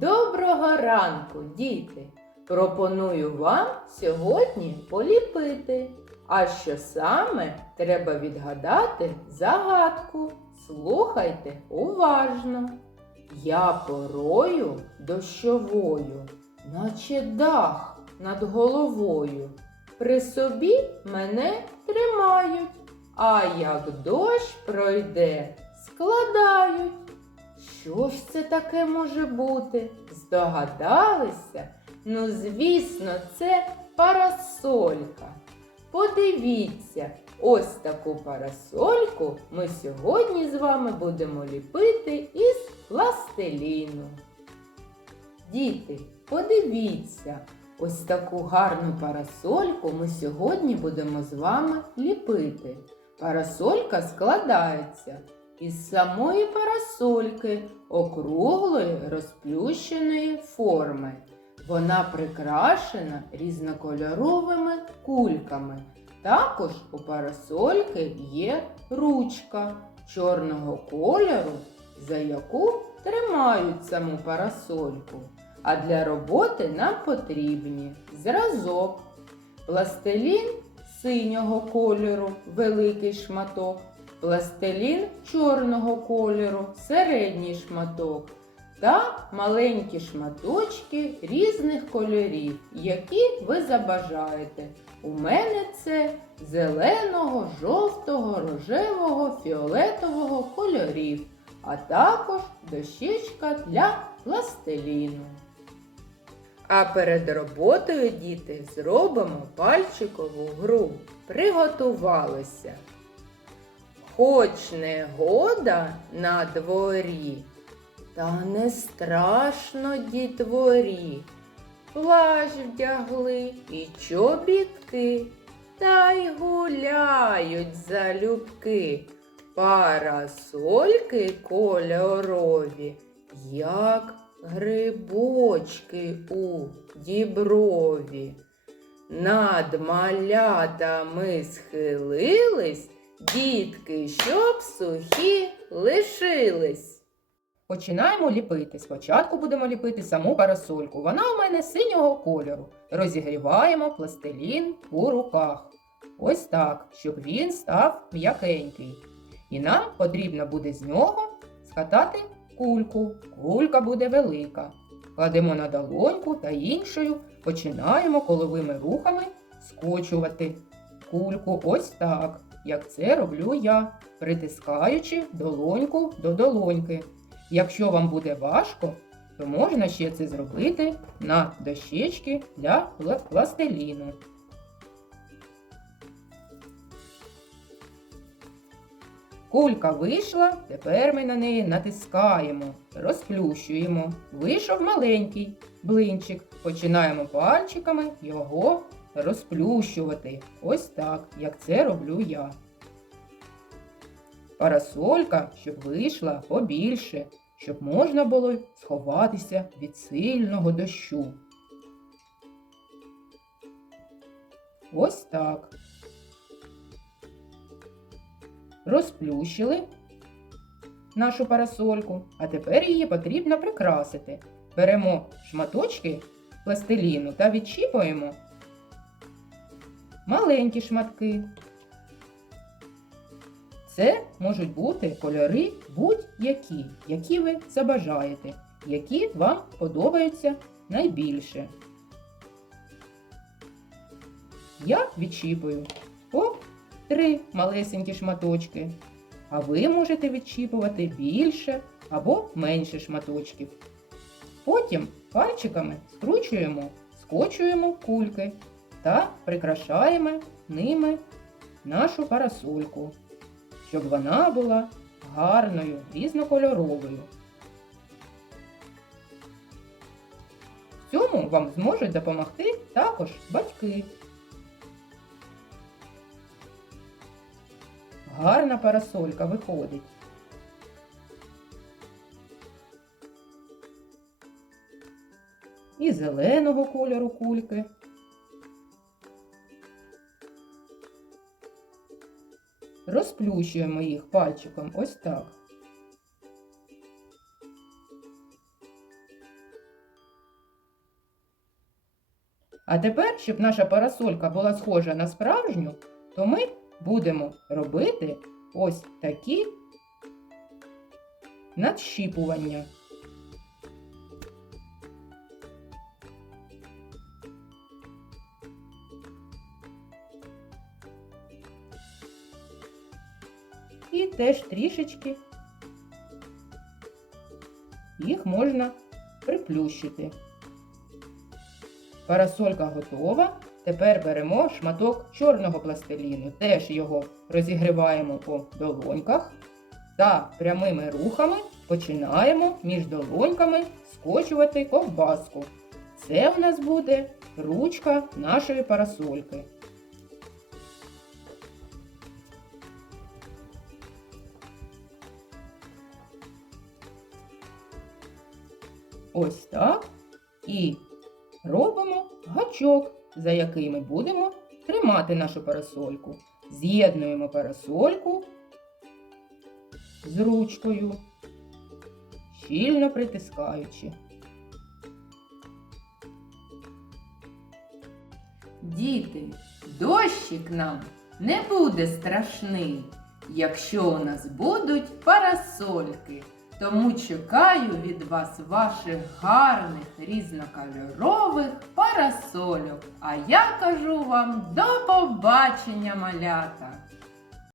Доброго ранку, діти! Пропоную вам сьогодні поліпити. А що саме треба відгадати загадку. Слухайте уважно. Я порою дощовою, наче дах над головою. При собі мене тримають, а як дощ пройде, складають. Що ж це таке може бути? Здогадалися? Ну, звісно, це парасолька. Подивіться, ось таку парасольку ми сьогодні з вами будемо ліпити із пластиліну. Діти, подивіться, ось таку гарну парасольку ми сьогодні будемо з вами ліпити. Парасолька складається із самої парасольки округлої розплющеної форми. Вона прикрашена різнокольоровими кульками. Також у парасольки є ручка чорного кольору, за яку тримають саму парасольку. А для роботи нам потрібні зразок, пластилін синього кольору, великий шматок, пластилін чорного кольору, середній шматок та маленькі шматочки різних кольорів, які ви забажаєте. У мене це зеленого, жовтого, рожевого, фіолетового кольорів, а також дощечка для пластиліну. А перед роботою, діти, зробимо пальчикову гру. Приготувалися. Хоч негода на дворі, та не страшно дітворі. Плащ вдягли і чобітки, та й гуляють залюбки. Парасольки кольорові, як грибочки у діброві. Над малятами схилились, дітки, щоб сухі лишились. Починаємо ліпити. Спочатку будемо ліпити саму парасольку. Вона у мене синього кольору. Розігріваємо пластилін у руках. Ось так, щоб він став м'якенький. І нам потрібно буде з нього скатати кульку. Кулька буде велика. Кладемо на долоньку та іншою починаємо коловими рухами скочувати кульку ось так, як це роблю я, притискаючи долоньку до долоньки. Якщо вам буде важко, то можна ще це зробити на дощечки для пластиліну. Кулька вийшла, тепер ми на неї натискаємо, розплющуємо. Вийшов маленький блинчик. Починаємо пальчиками його розплющувати. Ось так, як це роблю я. Парасолька, щоб вийшла побільше, щоб можна було сховатися від сильного дощу. Ось так. Розплющили нашу парасольку, а тепер її потрібно прикрасити. Беремо шматочки пластиліну та відчіпуємо маленькі шматки. Це можуть бути кольори будь-які, які ви забажаєте, які вам подобаються найбільше. Я відчіпую по три малесенькі шматочки, а ви можете відчіпувати більше або менше шматочків. Потім пальчиками скручуємо, скочуємо кульки та прикрашаємо ними нашу парасольку щоб вона була гарною, різнокольоровою. В цьому вам зможуть допомогти також батьки. Гарна парасолька виходить. І зеленого кольору кульки. розплющуємо їх пальчиком ось так. А тепер, щоб наша парасолька була схожа на справжню, то ми будемо робити ось такі надщіпування. І теж трішечки їх можна приплющити. Парасолька готова. Тепер беремо шматок чорного пластиліну. Теж його розігріваємо по долоньках та прямими рухами починаємо між долоньками скочувати ковбаску. Це у нас буде ручка нашої парасольки. Ось так. І робимо гачок, за який ми будемо тримати нашу парасольку. З'єднуємо парасольку з ручкою, щільно притискаючи. Діти, дощик нам не буде страшний, якщо у нас будуть парасольки. Тому чекаю від вас ваших гарних різнокольорових парасольок. А я кажу вам до побачення, малята!